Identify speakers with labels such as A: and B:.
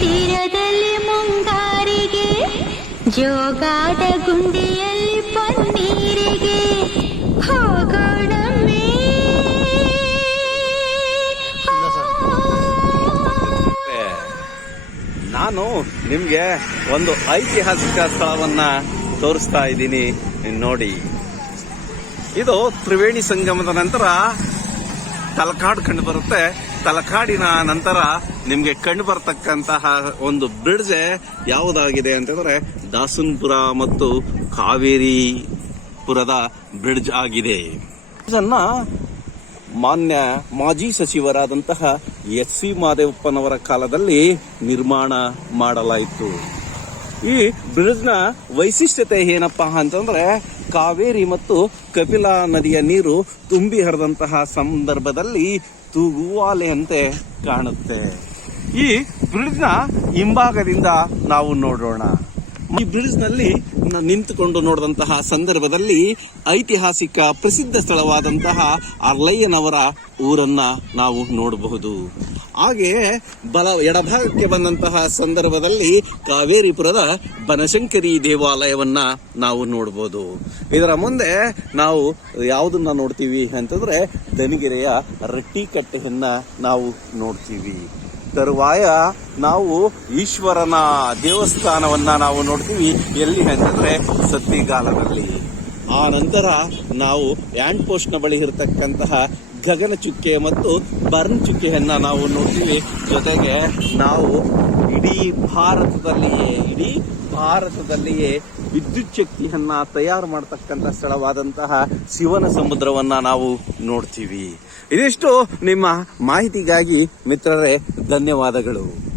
A: ತೀರದಲ್ಲಿ ಮುಂಗಾರಿಗೆ, ಜೋಗಾದ ಗುಂಡಿಯಲ್ಲಿ ಪನ್ನೀರಿಗೆ ಹೋಗೋಣಮ್ಮೆ
B: ನಾನು ನಿಮ್ಗೆ ಒಂದು ಐತಿಹಾಸಿಕ ಸ್ಥಳವನ್ನ ತೋರಿಸ್ತಾ ಇದ್ದೀನಿ. ನೋಡಿ, ಇದು ತ್ರಿವೇಣಿ ಸಂಗಮದ ನಂತರ ತಲಕಾಡು ಕಂಡು ಬರುತ್ತೆ. ತಲಕಾಡಿನ ನಂತರ ನಿಮ್ಗೆ ಕಂಡು ಬರ್ತಕ್ಕಂತಹ ಒಂದು ಬ್ರಿಡ್ಜ್ ಯಾವುದಾಗಿದೆ ಅಂತಂದ್ರೆ ದಾಸನ್ಪುರ ಮತ್ತು ಕಾವೇರಿ ಪುರದ ಬ್ರಿಡ್ಜ್ ಆಗಿದೆ. ಇದನ್ನ ಮಾನ್ಯ ಮಾಜಿ ಸಚಿವರಾದಂತಹ ಎಸ್ ಸಿ ಮಾದೇವಪ್ಪನವರ ಕಾಲದಲ್ಲಿ ನಿರ್ಮಾಣ ಮಾಡಲಾಯಿತು. ಈ ಬ್ರಿಡ್ಜ್ನ ವೈಶಿಷ್ಟ್ಯತೆ ಏನಪ್ಪಾ ಅಂತಂದ್ರೆ ಕಾವೇರಿ ಮತ್ತು ಕಪಿಲಾ ನದಿಯ ನೀರು ತುಂಬಿ ಹರಿದಂತಹ ಸಂದರ್ಭದಲ್ಲಿ ತೂಗುವಾಲೆಯಂತೆ ಕಾಣುತ್ತೆ. ಈ ಬ್ರಿಡ್ಜ್ನ ಹಿಂಭಾಗದಿಂದ ನಾವು ನೋಡೋಣ. ಈ ಬ್ರಿಡ್ಜ್ನಲ್ಲಿ ನಿಂತುಕೊಂಡು ನೋಡಿದಂತಹ ಸಂದರ್ಭದಲ್ಲಿ ಐತಿಹಾಸಿಕ ಪ್ರಸಿದ್ಧ ಸ್ಥಳವಾದಂತಹ ಅರ್ಲಯ್ಯನವರ ಊರನ್ನ ನಾವು ನೋಡಬಹುದು. ಹಾಗೆಯೇ ಬಲ ಎಡಭಾಗಕ್ಕೆ ಬಂದಂತಹ ಸಂದರ್ಭದಲ್ಲಿ ಕಾವೇರಿಪುರದ ಬನಶಂಕರಿ ದೇವಾಲಯವನ್ನ ನಾವು ನೋಡಬಹುದು ಇದರ ಮುಂದೆ ನಾವು ಯಾವುದನ್ನ ನೋಡ್ತೀವಿ ಅಂತಂದ್ರೆ ದನಿಗೆರೆಯ ರಟ್ಟಿ ಕಟ್ಟೆಯನ್ನ ನಾವು ನೋಡ್ತೀವಿ. ತರುವಾಯ ನಾವು ಈಶ್ವರನ ದೇವಸ್ಥಾನವನ್ನ ನಾವು ನೋಡ್ತೀವಿ. ಎಲ್ಲಿ ಅಂತಂದ್ರೆ ಸತ್ತಿಗಾಲದಲ್ಲಿ ಆ ನಂತರ ನಾವು ಹ್ಯಾಂಡ್ ಪೋಸ್ಟ್ನ ಬಳಿ ಇರತಕ್ಕಂತಹ ಗಗನ ಚುಕ್ಕೆ ಮತ್ತು ಬರ್ನ್ ಚುಕ್ಕೆಯನ್ನ ನಾವು ನೋಡ್ತೀವಿ. ಜೊತೆಗೆ ನಾವು ಇಡೀ ಭಾರತದಲ್ಲಿಯೇ ಇಡೀ ಭಾರತದಲ್ಲಿಯೇ ವಿದ್ಯುತ್ ಶಕ್ತಿಯನ್ನ ತಯಾರು ಮಾಡತಕ್ಕಂಥ ಸ್ಥಳವಾದಂತಹ ಶಿವನ ಸಮುದ್ರವನ್ನ ನಾವು ನೋಡ್ತೀವಿ. ಇದಿಷ್ಟು ನಿಮ್ಮ ಮಾಹಿತಿಗಾಗಿ ಮಿತ್ರರೇ, ಧನ್ಯವಾದಗಳು.